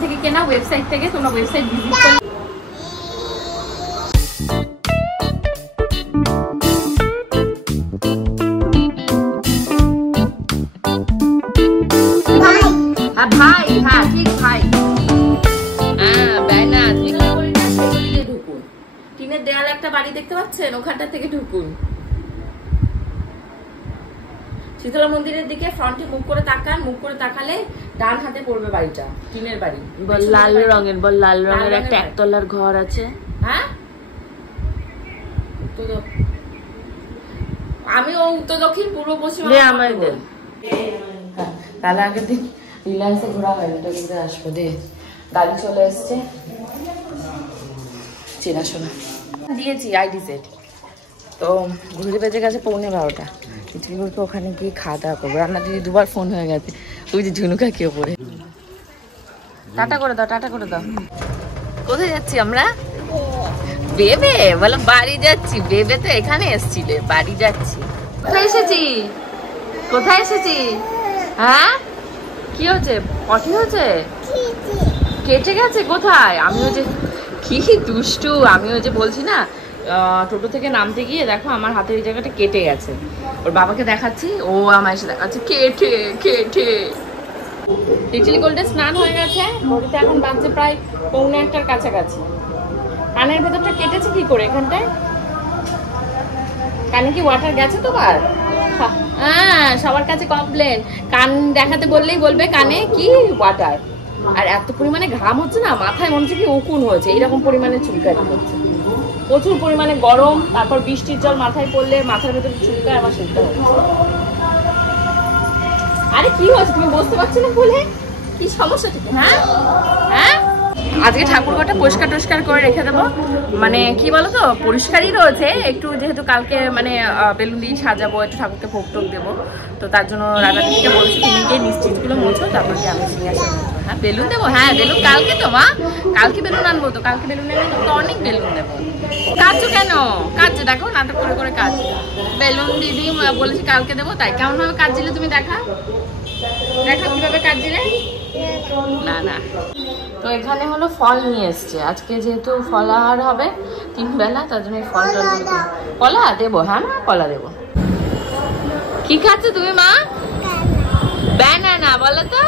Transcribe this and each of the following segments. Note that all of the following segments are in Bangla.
থেকে কেনা, ওয়েবসাইট থেকে। তোমরা ওয়েবসাইট ভিজিট করো। ভাই, হ্যাঁ ঠিক ভাই। ঢুকুন, টিনের দেয়ালে একটা বাড়ি দেখতে পাচ্ছেন, ওখানটা থেকে ঢুকুন। শীতলা মন্দিরের দিকে ফ্রন্টে মুখ করে তাকান, মুখ করে তাকালে ডান হাতে পড়বে বাড়িটা, টিনের বাড়ি। লাল রঙের, বল লাল রঙের একটা একতলার ঘর আছে। হ্যাঁ, আমি ও উত্তর দক্ষিণ পূর্ব পশ্চিম আমাদের। তাহলে আগের দিন রিলায়েন্সে ঘোরা হয়, ওটা কিন্তু আসবো। দে গাড়ি চলে এসছে, চেনাশোনা দিয়েছি আইডি সেট। তো ঘুরে বেজে গেছে 11:15। পৃথিবীকে ওখানে গিয়ে খাওয়া দাওয়া করবো। রান্না দিদি দুবার ফোন হয়ে গেছে, ওই যে ঝুনুকা কেউ পড়ে। টাটা করে দাও, টাটা করে দাও। কোথায় যাচ্ছি আমরা? বেবে বলো বাড়ি যাচ্ছি। বেবে তো এখানে এসছিলে, বাড়ি যাচ্ছি। কোথায় এসেছি? কোথায় এসেছি? হ্যাঁ কি হচ্ছে? পটি হচ্ছে? কেটে গেছে? কোথায়? আমিও যে কি দুষ্টু, আমিও যে বলছি না, টোটো থেকে নামতে গিয়ে দেখো আমার হাতের এই জায়গাটা কেটে গেছে। ওর বাবাকে দেখাচ্ছি, ও আমার এসে দেখাচ্ছে কেটে কেটে। লিটল গোল্ডে স্নান হয়ে গেছে, ঘড়িতে এখন বাজছে প্রায় 1:45 কাছাকাছি। কানের ভেতরটা কেটেছে কি করে? এখানটায় কানে কি ওয়াটার গেছে তোমার? হ্যাঁ, সবার কাছে কমপ্লেন, কান দেখাতে বললেই বলবে কানে কি ওয়াটার। আর এত পরিমাণে ঘাম হচ্ছে না, মাথায় মনে হচ্ছে কি উকুন হয়েছে, এইরকম পরিমাণে চুলকানি হচ্ছে। প্রচুর পরিমাণে গরম, তারপর বৃষ্টির জল মাথায় পড়লে মাথার ভেতরে চুলকায়, আমার সেটা হচ্ছে। আরে কি হয়েছে তুমি বুঝতে পারছো না বলে? কি সমস্যা ঠিক? হ্যাঁ হ্যাঁ, আজকে ঠাকুরঘরটা পরিষ্কার টরিষ্কার করে রেখে দেবো। মানে কি বলতো, পরিষ্কারই রয়েছে একটু, যেহেতু কালকে মানে বেলুন দিয়ে সাজাবো, একটু ঠাকুরকে ভোগ টোক দেবো। তো তার জন্য রাধা দিদিকে বলছি তুমি গিয়ে নিশ্চিতগুলো মোছো, তারপর কি আমি সিংহাসন মোছো। হ্যাঁ বেলুন দেবো, হ্যাঁ বেলুন কালকে তো মা, কালকে বেলুন আনবো তো, কালকে বেলুন এনে তো অনেক বেলুন দেবো। কাজু কেন? কাজু দেখো, নাটক করে করে কাজ। বেলুন দিদি বলেছি কালকে দেবো, তাই কেমন ভাবে কাজ দিলে তুমি দেখা, দেখো কিভাবে কাজ দিলে। না না, তো এখানে হলো ফল নিয়ে এসছে আজকে, যেহেতু ফলাহার হবে 3 বেলা, তার জন্য ফল কলা দেবো। হ্যাঁ মা কলা দেবো। কি খাচ্ছ তুমি মা? ব্যানানা বলো তো।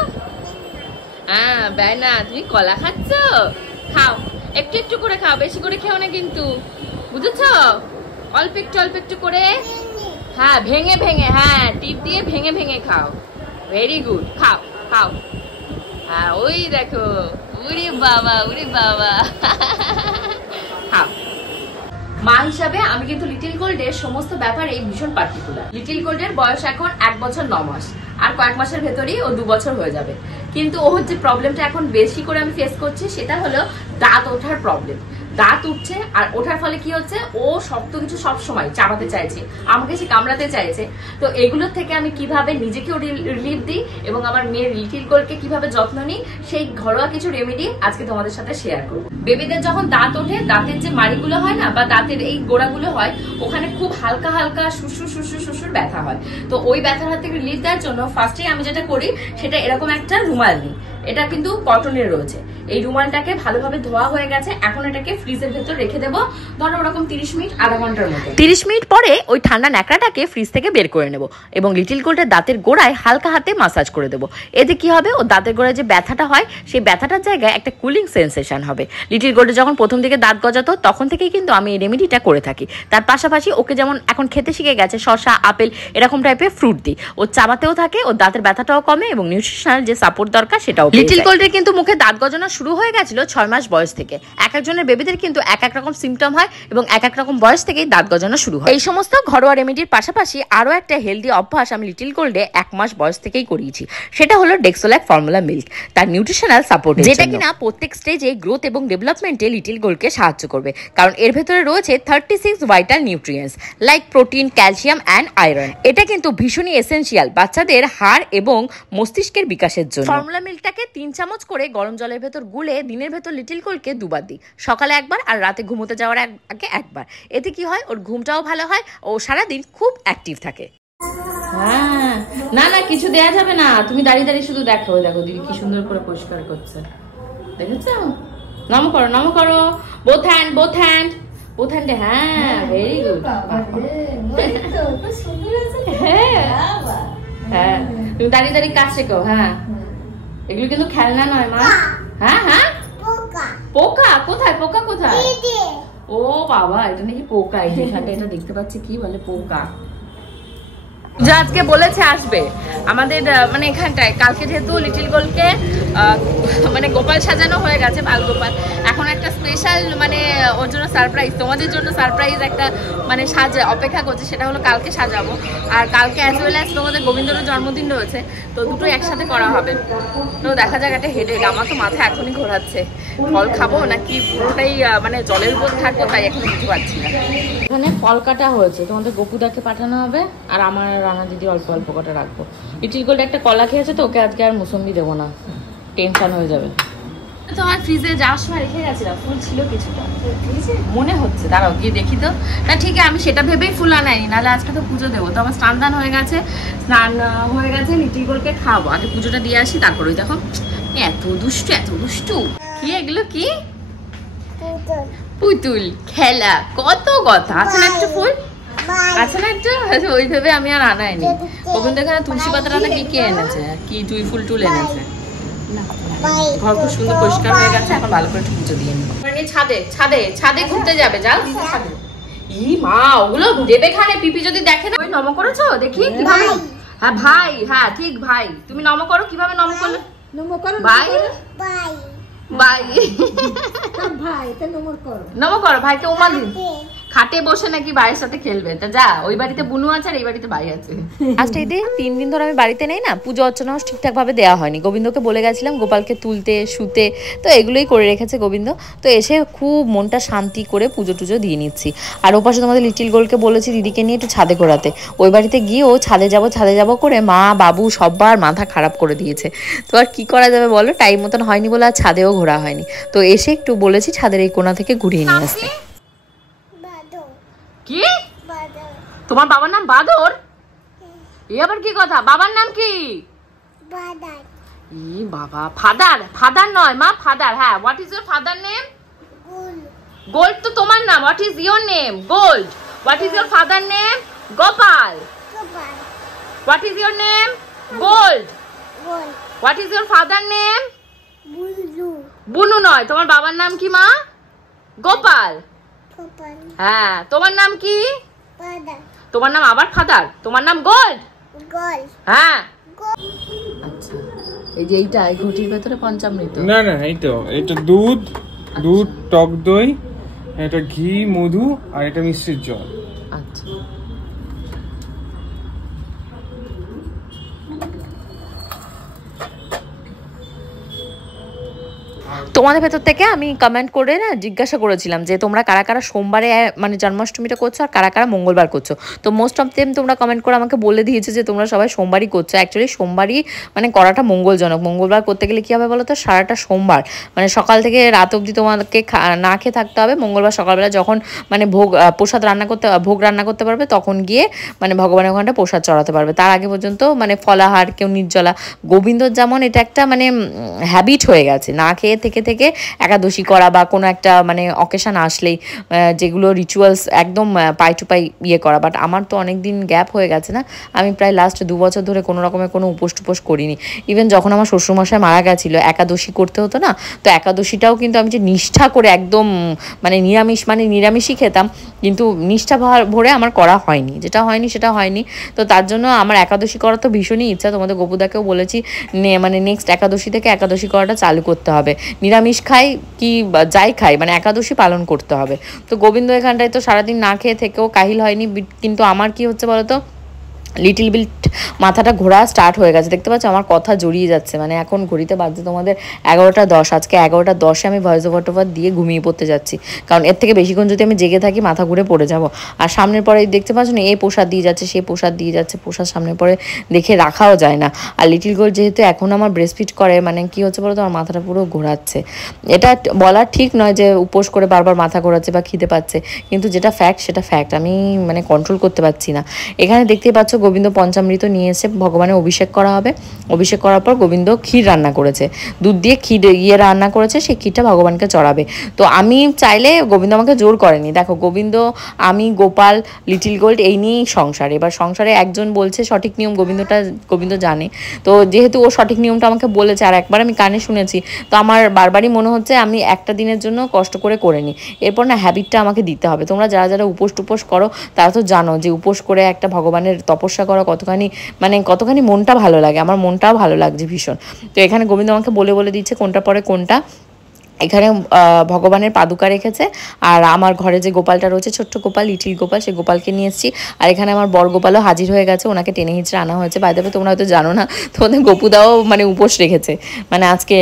হ্যাঁ ব্যানানা, তুমি কলা খাচ্ছ? খাও, একটু একটু করে খাও, বেশি করে খেও না কিন্তু, বুঝেছ? অল্প একটু করে। হ্যাঁ ভেঙে ভেঙে, হ্যাঁ টিপ দিয়ে ভেঙে ভেঙে খাও। ভেরি গুড, খাও খাও। হ্যাঁ ওই দেখো, উরি বাবা উরি বাবা। খাও। মা হিসাবে আমি কিন্তু লিটল গোল্ডের সমস্ত ব্যাপারে ভীষণ পার্টিকুলার। লিটল গোল্ডের বয়স এখন 1 বছর 9 মাস, আর কয়েক মাসের ভেতরেই ও 2 বছর হয়ে যাবে। কিন্তু ওর যে প্রবলেমটা এখন বেশি করে আমি ফেস করছি, সেটা হলো দাঁত ওঠার প্রবলেম। দাঁত উঠছে, আর ওঠার ফলে কি হচ্ছে, ও শক্ত কিছু সব সময় চাবাতে চাইছে, আমাকে সে কামড়াতে চাইছে। তো এগুলোর থেকে আমি কিভাবে নিজেকেও রিলিফ দিই এবং আমার মেয়ের লিটল গোল্ডকে কিভাবে যত্ন নিই, সেই ঘরোয়া কিছু রেমেডি আজকে তোমাদের সাথে শেয়ার করবো। বেবিদের যখন দাঁত ওঠে, দাঁতের যে মাড়িগুলো হয় না, বা দাঁতের এই গোড়াগুলো হয়, ওখানে খুব হালকা হালকা সুসুর ব্যথা হয়। তো ওই ব্যথার হাত থেকে রিলিফ দেওয়ার জন্য ফার্স্টে আমি যেটা করি, সেটা এরকম একটা রুমাল নিই। এটা কিন্তু কটনের রয়েছে। এই রুমালটাকে ভালোভাবে ধোয়া হয়ে গেছে, এখন এটাকে ফ্রিজের ভেতর রেখে দেবো, ধরো ওরকম 30 মিনিট, আধা ঘন্টার মতো। 30 মিনিট পরে ওই ঠান্ডা ন্যাকড়াটাকে ফ্রিজ থেকে বের করে নেবো এবং লিটল গোল্ডের দাঁতের গোড়ায় হালকা হাতে মাসাজ করে দেবো। এতে কি হবে, ও দাঁতের গোড়ায় যে ব্যথাটা হয়, সেই ব্যথাটার জায়গায় একটা কুলিং সেন্সেশন হবে। লিটল গোল্ডে যখন প্রথম দিকে দাঁত গজাতো, তখন থেকেই কিন্তু আমি এই রেমেডিটা করে থাকি। তার পাশাপাশি ওকে যেমন এখন খেতে শিখে গেছে, শসা, আপেল এরকম টাইপের ফ্রুট দিই। ও চাবাতেও থাকে, ও দাঁতের ব্যথাটাও কমে এবং নিউট্রিশনাল যে সাপোর্ট দরকার সেটাও। লিটল গোল্ডের কিন্তু মুখে দাঁত গজানো শুরু হয়ে গেছিল 6 মাস বয়স থেকে। এক একজনের বেবিদের কিন্তু এক এক রকম সিমটম হয় এবং এক এক রকম বয়স থেকেই দাঁত গজানো শুরু হয়। এই সমস্ত ঘরোয়া রেমেডির পাশাপাশি আরো একটা হেলদি অভ্যাস আমি লিটল গোল্ডে 1 মাস বয়স থেকেই করিয়েছি, সেটা হলো ডেক্সোল্যাক ফর্মুলা মিল্ক, তার নিউট্রিশনাল সাপোর্ট, যেটা কিনা প্রত্যেক স্টেজে গ্রোথ এবং ডেভেলপমেন্টে লিটল গোল্ডকে সাহায্য করবে। কারণ এর ভেতরে রয়েছে 36 vital nutrients like protein, calcium and iron. এটা কিন্তু ভীষণই এসেনশিয়াল বাচ্চাদের হাড় এবং মস্তিষ্কের বিকাশের জন্য। ফর্মুলা মিল্কটাকে 3 চামচ করে গরম জলের ভেতর গুলে দিনের ভেতর লিটল গোল্ডকে 2 বার দিই, সকালে একবার আর রাতে ঘুমোতে যাওয়ার আগে একবার। এতে কি হয়, ওর ঘুমটাও ভালো হয় ও সারাদিন খুব অ্যাক্টিভ থাকে। হ্যাঁ, না না কিছু দেয়া যাবে না, তুমি দাঁড়িয়ে দাঁড়িয়ে শুধু দেখো। দেখো দিদি কি সুন্দর করে পরিষ্কার করছে, দেখেছো? নম করো, নম করো, both hand, both hand, both হ্যান্ডে। হ্যাঁ, ভেরি গুড। হ্যাঁ হ্যাঁ, তুমি দাঁড়িয়ে দাঁড়িয়ে কাজ শেখো। হ্যাঁ, এগুলো কিন্তু খেলনা নয় মা। হ্যাঁ হ্যাঁ, পোকা কোথায়? পোকা কোথায়? ও বাবা, এটা নাকি পোকা। এখানটা এটা দেখতে পাচ্ছি কি বলে পোকা। যে আজকে বলেছে আসবে আমাদের মানে এখানটায়। কালকে যেহেতু লিটিল গোলকে মানে গোপাল সাজানো হয়ে গেছে, বাল গোপাল, এখন একটা স্পেশাল মানে ওর জন্য সারপ্রাইজ, তোমাদের জন্য সারপ্রাইজ একটা মানে সাজা অপেক্ষা করছে, সেটা হলো কালকে সাজাবো। আর কালকে অ্যাজ ওয়েল অ্যাজ তোমাদের গোবিন্দরও জন্মদিন রয়েছে, তো দুটোই একসাথে করা হবে। তো দেখা যাক, একটা হেডেক। আমার তো মাথা এখনই ঘোরাচ্ছে, ফল খাবো নাকি পুরোটাই মানে জলের উপর থাকবো, তাই এখন বুঝতে পারছি না। এখানে ফল কাটা হয়েছে, তোমাদের গপুদাকে পাঠানো হবে, আর আমার রানা দিদি অল্প অল্প কটা রাখবো। লিটিল গোল্ড একটা কলা খেয়েছে, তো ওকে আজকে আর মুসম্বি দেবো না, টেনশন হয়ে যাবে। তো আমার ফ্রিজে যাওয়ার সময় রেখে গেছিলাম, ফুল ছিল কিছুটা মনে হচ্ছে, দাঁড়াও গিয়ে দেখি তো। না ঠিক আছে, আমি সেটা ভেবেই ফুল আনাইনি, নাহলে আজকে তো পুজো দেবো। তো আমার স্নান দান হয়ে গেছে, স্নান হয়ে গেছে, লিটিল গোলকে খাবো, আগে পুজোটা দিয়ে আসি, তারপরে দেখো এত দুষ্টু, এত দুষ্টু। কি এগুলো? কি পুতুল খেলা, কত কথা আছে না একটা ফুল আছে না একটা, ওই ভেবে আমি আর আনাইনি। ওখান থেকে তুলসী পাতাটা কি কি এনেছে, কি জুই ফুল টুল এনেছে। ঘর খুব সুন্দর পরিষ্কার হয়ে গেছে, এখন ভালো করে পুজো দিয়ে নিই। ছাদে ছাদে ছাদে ঘুরতে যাবে, যাও ছাদে। ই মা, ওগুলো দেবে খানে, পিপি যদি দেখে না। ওই নম করেছো দেখি কিভাবে? হ্যাঁ ভাই, হ্যাঁ ঠিক ভাই। তুমি নম করো, কিভাবে নম করলে? ভাই ভাই ভাই, নম করো ভাইকে। উমা দিন খাটে বসে নাকি ভাইয়ের সাথে খেলবে, তা যা, ওই বাড়িতে বুনু আছে আর এই বাড়িতে ভাই আছে। আজকে ঈদে 3 দিন ধরে আমি বাড়িতে নেই না, পুজো অর্চনাও ঠিকঠাক ভাবে দেওয়া হয়নি। গোবিন্দকে বলে গেছিলাম গোপালকে তুলতে শুতে, তো এগুলোই করে রেখেছে গোবিন্দ। তো এসে খুব মনটা শান্তি করে পুজো টুজো দিয়ে নিচ্ছি। আর ওপাশে তোমাদের লিটিল গোলকে বলেছি দিদিকে নিয়ে একটু ছাদে ঘোরাতে, ওই বাড়িতে গিয়ে ও ছাদে যাবো করে মা বাবু সবার মাথা খারাপ করে দিয়েছে। তো আর কি করা যাবে বলো, টাইম মতন হয়নি বলে আর ছাদেও ঘোরা হয়নি। তো এসে একটু বলেছি ছাদের এই কোণা থেকে ঘুরিয়ে নিয়ে আসতে। কি তোমার বাবার নাম বাদর? এই আবার কি কথা? বাবার নাম কি? বাদার। ই বাবা, ফাদার? ফাদার নয় মা, ফাদার। হ্যাঁ, what is your father name? Gold. Gold তো তোমার নাম। What is your name? Gold. What is your father name? Gopal. Gopal. What is your name? Gold. Gold. What is your father name? বুনু। বুনু নয়, তোমার বাবার নাম কি মা? গোপাল। হ্যাঁ, তোমার নাম কি? তোমার নাম আবার ফাদার, তোমার নাম গোল্ড। গোল্ড। হ্যাঁ, আচ্ছা, এই যে এইটা এই ঘটির ভেতরে পঞ্চামৃত? না না, এই তো, এটা দুধ, দুধ, টক দই, এটা ঘি, মধু, আর এটা মিষ্টির জল। আচ্ছা, তোমাদের ভেতর থেকে আমি কমেন্ট করে না জিজ্ঞাসা করেছিলাম যে তোমরা কারা কারা সোমবারে মানে জন্মাষ্টমীটা করছো আর কারা কারা মঙ্গলবার করছো। তো মোস্ট অফ দেম তোমরা কমেন্ট করে আমাকে বলে দিয়েছে যে তোমরা সবাই সোমবারই করছো। অ্যাকচুয়ালি সোমবারই মানে করাটা মঙ্গলজনক। মঙ্গলবার করতে গেলে কী হবে বলো তো, সারাটা সোমবার মানে সকাল থেকে রাত অবধি তোমাকে না খেয়ে থাকতে হবে। মঙ্গলবার সকালবেলা যখন মানে প্রসাদ ভোগ রান্না করতে পারবে, তখন গিয়ে মানে ভগবানের ওখানটা প্রসাদ চড়াতে পারবে। তার আগে পর্যন্ত মানে ফলাহার, কেউ নির্জলা। গোবিন্দর যেমন এটা একটা মানে হ্যাবিট হয়ে গেছে, না খেয়ে থেকে থেকে একাদশী করা বা কোনো একটা মানে অকেশন আসলেই যেগুলো রিচুয়ালস একদম পাই টু পাই ইয়ে করা। বাট আমার তো অনেক দিন গ্যাপ হয়ে গেছে না, আমি প্রায় লাস্ট 2 বছর ধরে কোনো রকমের কোনো উপোস টুপোস করিনি। ইভেন যখন আমার শ্বশুরমশাই মারা গেছিলো একাদশী করতে হতো না, তো একাদশীটাও কিন্তু আমি যে নিষ্ঠা করে একদম মানে নিরামিষই খেতাম, কিন্তু নিষ্ঠা ভরে আমার করা হয়নি। যেটা হয়নি সেটা হয়নি। তো তার জন্য আমার একাদশী করার তো ভীষণই ইচ্ছা। তোমাদের গোপুদাকেও বলেছি মানে নেক্সট একাদশী থেকে একাদশী করাটা চালু করতে হবে। নিরামিষ খাই কি যাই খাই, মানে একাদশী পালন করতে হবে। তো গোবিন্দ এখানটায় তো সারাদিন না খেয়ে থেকেও কাহিল হয়নি। কিন্তু আমার কি হচ্ছে বলতো, লিটিল বিট মাথাটা ঘোরা স্টার্ট হয়ে গেছে। দেখতে পাচ্ছ আমার কথা জড়িয়ে যাচ্ছে, মানে এখন ঘড়িতে বাজছে তোমাদের 11টা 10। আজকে 11টা 10-এ আমি ভয়েস ওভার দিয়ে ঘুমিয়ে পড়তে যাচ্ছি, কারণ এর থেকে বেশিক্ষণ যদি আমি জেগে থাকি মাথা ঘুরে পড়ে যাব। আর সামনের পরে দেখতে পাচ্ছ না, এই প্রসাদ দিয়ে যাচ্ছে, সে প্রসাদ দিয়ে যাচ্ছে, প্রসাদ সামনের পরে দেখে রাখাও যায় না। আর লিটিল গোল্ড যেহেতু এখন আমার ব্রেস্টফিড করে, মানে কি হচ্ছে বলো তো, আমার মাথাটা পুরো ঘোরাচ্ছে। এটা বলা ঠিক নয় যে উপোস করে বারবার মাথা ঘোরাচ্ছে বা খিদে পাচ্ছে, কিন্তু যেটা ফ্যাক্ট সেটা ফ্যাক্ট। আমি মানে কন্ট্রোল করতে পারছি না। এখানে দেখতেই পাচ্ছ গোবিন্দ পঞ্চামৃত নিয়ে এসে ভগবানের অভিষেক করা হবে। অভিষেক করার পর গোবিন্দ ক্ষীর রান্না করেছে, দুধ দিয়ে ক্ষীর রান্না করেছে, সেই ক্ষীরটা ভগবানকে চড়াবে। তো আমি চাইলে, গোবিন্দ আমাকে জোর করেনি। দেখো গোবিন্দ, আমি, গোপাল, লিটিল গোল্ড এই নিয়েই সংসার। এবার সংসারে একজন বলছে সঠিক নিয়ম, গোবিন্দ জানে। তো যেহেতু ও সঠিক নিয়মটা আমাকে বলেছে আর একবার আমি কানে শুনেছি, তো আমার বারবারই মনে হচ্ছে আমি একটা দিনের জন্য কষ্ট করে নিই, এরপর না হ্যাবিটটা আমাকে দিতে হবে। তোমরা যারা যারা উপোস টুপোস করো তারা তো জানো যে উপোস করে একটা ভগবানের তপস্যা করা কতখানি মনটা ভালো লাগে। আমার মনটাও ভালো লাগছে ভীষণ। তো এখানে গোবিন্দ আমাকে বলে দিচ্ছে কোনটা পরে কোনটা। এখানে ভগবানের পাদুকা রেখেছে, আর আমার ঘরে যে গোপালটা রয়েছে, ছোট্ট গোপাল, লিটিল গোপাল, সেই গোপালকে নিয়ে এসেছি। আর এখানে আমার বড় গোপালও হাজির হয়ে গেছে, ওনাকে টেনে হিঁচড়ে আনা হয়েছে। বাইরে তোমরা হয়তো জানো না, তোমাদের গোপুদাও মানে উপোস রেখেছে, মানে আজকে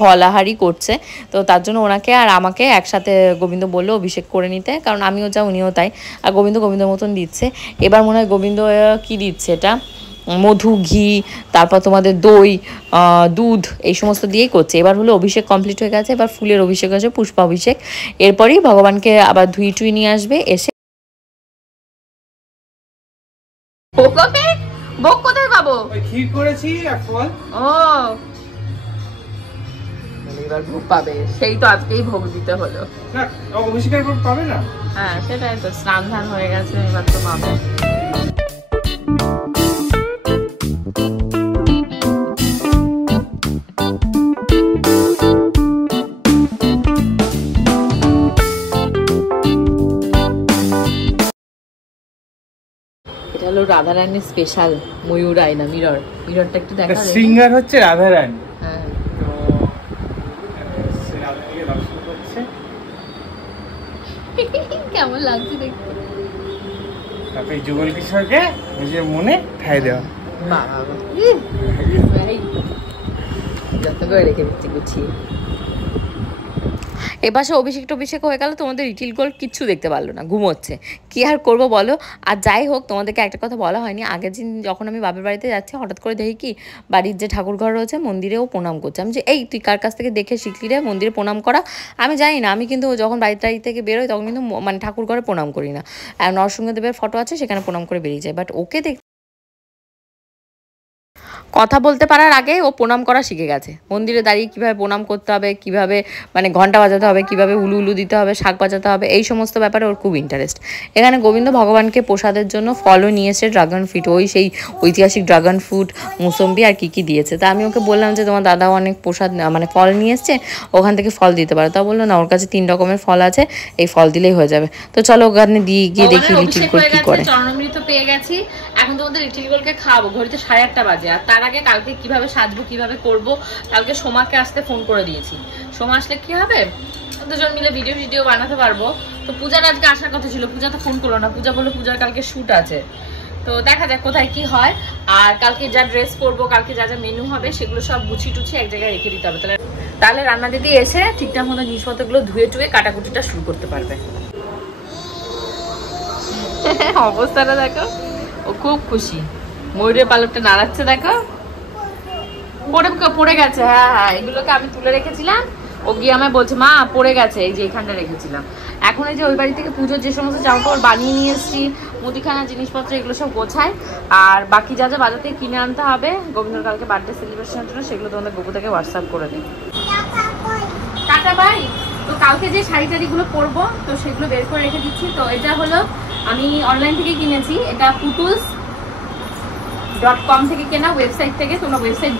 ফলাহারি করছে। তো তার জন্য ওনাকে আর আমাকে একসাথে গোবিন্দ বললো অভিষেক করে নিতে, কারণ আমিও যা উনিও তাই। আর গোবিন্দ মতন দিচ্ছে। এবার মনে হয় গোবিন্দ কি দিচ্ছে, এটা মধু, ঘি, তারপর তোমাদের দই, দুধ, এই সমস্ত দিয়েই করছে। এবার হলো অভিষেক কমপ্লিট হয়ে গেছে, এবার ফুলের অভিষেক আছে, পুষ্পাভিষেক। এরপরই ভগবানকে আবার ধুই নিয়ে আসবে। এসে ভোগ কোথায় পাবো? ক্ষীর করেছি আর ফল। ও এবার ভোগ পাবে, সেই তো আজকেই ভোগ দিতে হলো। না, অভিষেকের পর পাবে না। হ্যাঁ সেটাই তো, স্নান ধান হয়ে গেছে, এবার তো পাবে। এটা হলো রাধারানীর স্পেশাল ময়ূর আয়না, মিররটা একটু দেখা। সিঙ্গার হচ্ছে রাধারানী। হ্যাঁ, কেমন লাগছে দেখতে। তারপরে যুগল কিশোরকে নিজের মনে ঠাই দেওয়া। যত্ন করে রেখে দিচ্ছি গুছিয়ে। এপাশে অভিষেক হয়ে গেল, তোমাদের লিটিল গোল্ড কিচ্ছু দেখতে পারলো না, ঘুমোচ্ছে। কি আর করবো বলো। আর যাই হোক, তোমাদেরকে একটা কথা বলা হয়নি, আগের দিন যখন আমি বাপের বাড়িতে যাচ্ছি, হঠাৎ করে দেখি কি বাড়ির যে ঠাকুর ঘর রয়েছে মন্দিরেও প্রণাম করছে। আমি যে এই তুই কার কাছ থেকে দেখে শিখলি রে মন্দিরে প্রণাম করা? আমি জানি না, আমি কিন্তু যখন বাড়ি থেকে বেরোই তখন কিন্তু মানে ঠাকুর ঘরে প্রণাম করি না। আর নরসিংহদেবের ফটো আছে, সেখানে প্রণাম করে বেরিয়ে যায়। বাট ওকে কথা বলতে পারার আগে ও প্রণাম করা শিখে গেছে। মন্দিরে দাঁড়িয়ে কীভাবে প্রণাম করতে হবে, কীভাবে মানে ঘন্টা বাজাতে হবে, কীভাবে উলু দিতে হবে, শাক বাজাতে হবে, এই সমস্ত ব্যাপারে ওর খুব ইন্টারেস্ট। এখানে গোবিন্দ ভগবানকে প্রসাদের জন্য ফলও নিয়ে এসে, ড্রাগন ফ্রুট, সেই ঐতিহাসিক ড্রাগন ফ্রুট, মুসম্বি আর কী দিয়েছে। তা আমি ওকে বললাম যে তোমার দাদাও অনেক প্রসাদ মানে ফল নিয়ে এসছে, ওখান থেকে ফল দিতে পারো। তা বললো না, ওর কাছে 3 রকমের ফল আছে, এই ফল দিলেই হয়ে যাবে। তো চলো ওখানে গিয়ে দেখি লিটিল গোল্ড কি করে। চরণামৃত পেয়ে গেছি, এখন তোমাদের লিটিল গোল্ডকে খাওয়াবো। ঘড়িতে 8:30 বাজে। আর তার আগে কালকে কিভাবে সাজবো, কিভাবে করব, কালকে সোমাকে আসতে ফোন করে দিয়েছি। সোমা আসলে কি হবে, দুজন মিলে ভিডিও বানাতে পারবো। তো পূজার আজকে আসার কথা ছিল, পূজা তো ফোন করলো না। পূজা বললো পূজার কালকে শুট আছে, তো দেখা যাক কোথায় কি হয়। আর কালকে যা ড্রেস করবো, কালকে যা যা মেনু হবে, সেগুলো সব গুছিয়ে এক জায়গায় রেখে দিতে হবে। তাহলে রান্না দিদি এসে ঠিকঠাক মতো জিনিসপত্রগুলো ধুয়ে কাটাকুটিটা শুরু করতে পারবে। অবস্থাটা দেখো, ও খুব খুশি। ময়ূরের পালকটা নাড়াচ্ছে দেখো, পড়ে গেছে। হ্যাঁ, এগুলোকে আমি তুলে রেখেছিলাম, ও গিয়ে আমায় বলছে মা পড়ে গেছে, এই যে এখানটা রেখেছিলাম। এখন এই যে ওই বাড়ি থেকে পুজোর যে সমস্ত জামাকাপড় বানিয়ে নিয়ে এসেছি, মুদিখানা জিনিসপত্র, এগুলো সব গোছায়। আর বাকি যা বাজার থেকে কিনে আনতে হবে গোবিন্দর কালকে বার্থডে সেলিব্রেশনের জন্য, সেগুলো তোমাদের গোপু থেকে হোয়াটসঅ্যাপ করে দিই। Tata bye. তো কালকে যে শাড়ি টাড়িগুলো পরবো, তো সেগুলো বের করে রেখে দিচ্ছি। তো এটা হলো আমি অনলাইন থেকে কিনেছি, এটা putuls.com থেকে কেনা, ওয়েবসাইট থেকে। তোমরা ওয়েবসাইট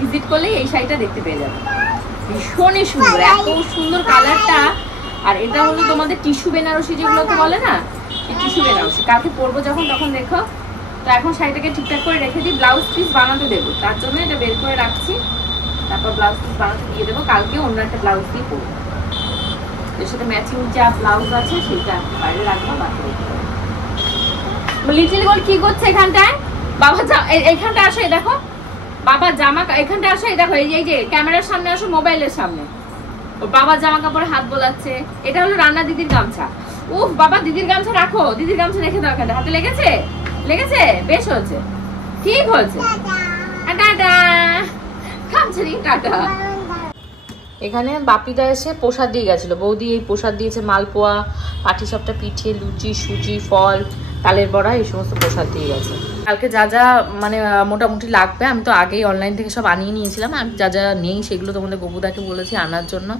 ভিজিট করলেই এই শাড়িটা দেখতে পেয়ে যাবে। ভীষণই সুন্দর, এত সুন্দর কালারটা। আর এটা হলো তোমাদের টিস্যু বেনারসি, যেগুলোকে বলে না, এই টিস্যু বেনারসি। কালকে পরবো যখন তখন দেখো। তো এখন শাড়িটাকে ঠিকঠাক করে রেখে দিই, ব্লাউজ পিস বানাতে দেবো, তার জন্য এটা বের করে রাখছি। তারপর ব্লাউজ পিস বানাতে দিয়ে দেবো, কালকে অন্য একটা ব্লাউজ দিয়ে পরবো। এর সাথে ম্যাচিং যা ব্লাউজ আছে সেটা বাইরে রাখবো। লিটিল গোল্ড কি করছে এখানটায়? বাবা এখানটা আসো, দেখো বাবা জামা, এখানটা আসো, দেখো এই যে ক্যামেরার সামনে আসো, মোবাইলের সামনে। ওর বাবার জামা কাপড়ে হাত বোলাচ্ছে। এটা হলো রান্না দিদির গামছা। উফ বাবা, দিদির গামছা রাখো, দিদির গামছা রেখে দাও এখানে। হাতে লেগেছে? বেশ হয়েছে, ঠিক হয়েছে। টাটা, গামছা দিন টাটা। এখানে বাপিদা এসে প্রসাদ দিয়ে গেছিল, বৌদি এই প্রসাদ দিয়েছে, মালপোয়া, পাটিসাপটা, পিঠে, লুচি, সুজি, ফল, তালের বড়া এই সমস্ত প্রসাদ দিয়ে গেছে। কালকে যা যা মানে মোটামুটি লাগবে আমি তো আগেই অনলাইন থেকে সব আনিয়ে নিয়েছিলাম, আর যা যা নেই সেগুলো তোমাদের গপুদাকে বলেছি আনার জন্য।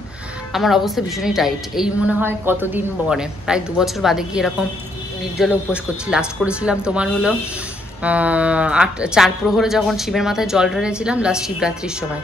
আমার অবস্থা ভীষণই টাইট। এই মনে হয় কতদিন পরে, প্রায় 2 বছর বাদে গিয়ে এরকম নির্জলে উপোস করছি। লাস্ট করেছিলাম তোমার হলো 4 প্রহরে যখন শিবের মাথায় জল ঢেলেছিলাম, লাস্ট শিবরাত্রির সময়।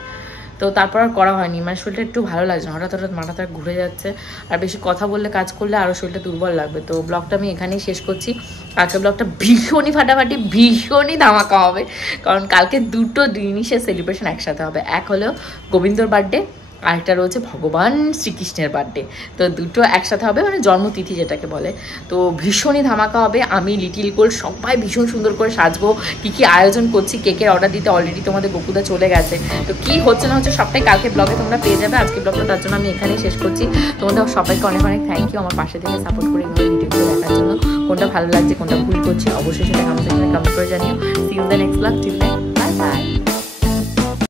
তো তারপর আর করা হয়নি, মানে শরীরটা একটু ভালো লাগছে না, হঠাৎ হঠাৎ মাথাটা ঘুরে যাচ্ছে, আর বেশি কথা বললে কাজ করলে আরও শরীরটা দুর্বল লাগবে। তো ব্লগটা আমি এখানেই শেষ করছি। কালকে ব্লগটা ভীষণই ফাটাফাটি, ভীষণই ধামাকা হবে, কারণ কালকে 2টো জিনিসের সেলিব্রেশন একসাথে হবে। এক হলো গোবিন্দর বার্থডে, আরেকটা রয়েছে ভগবান শ্রীকৃষ্ণের বার্থডে। তো 2টো একসাথে হবে, মানে জন্মতিথি যেটাকে বলে। তো ভীষণই ধামাকা হবে। আমি লিটিল গোল্ড সবাই ভীষণ সুন্দর করে সাজবো। কী আয়োজন করছি, কেকের অর্ডার দিতে অলরেডি তোমাদের গপুদা চলে গেছে। তো কি হচ্ছে না হচ্ছে সবটাই কালকে ব্লগে তোমরা পেয়ে যাবে। আজকে ব্লগটা তার জন্য আমি এখানেই শেষ করছি। তোমাদের সবাইকে অনেক অনেক থ্যাংক ইউ আমার পাশে থেকে সাপোর্ট করে এইভাবে ভিডিওগুলো দেখার জন্য। কোনটা ভালো লাগছে, কোনটা ভুল করছি, অবশ্যই সেটা কমেন্ট সেকশনে কমেন্ট করে জানিও। See you the next blog. Till then bye by.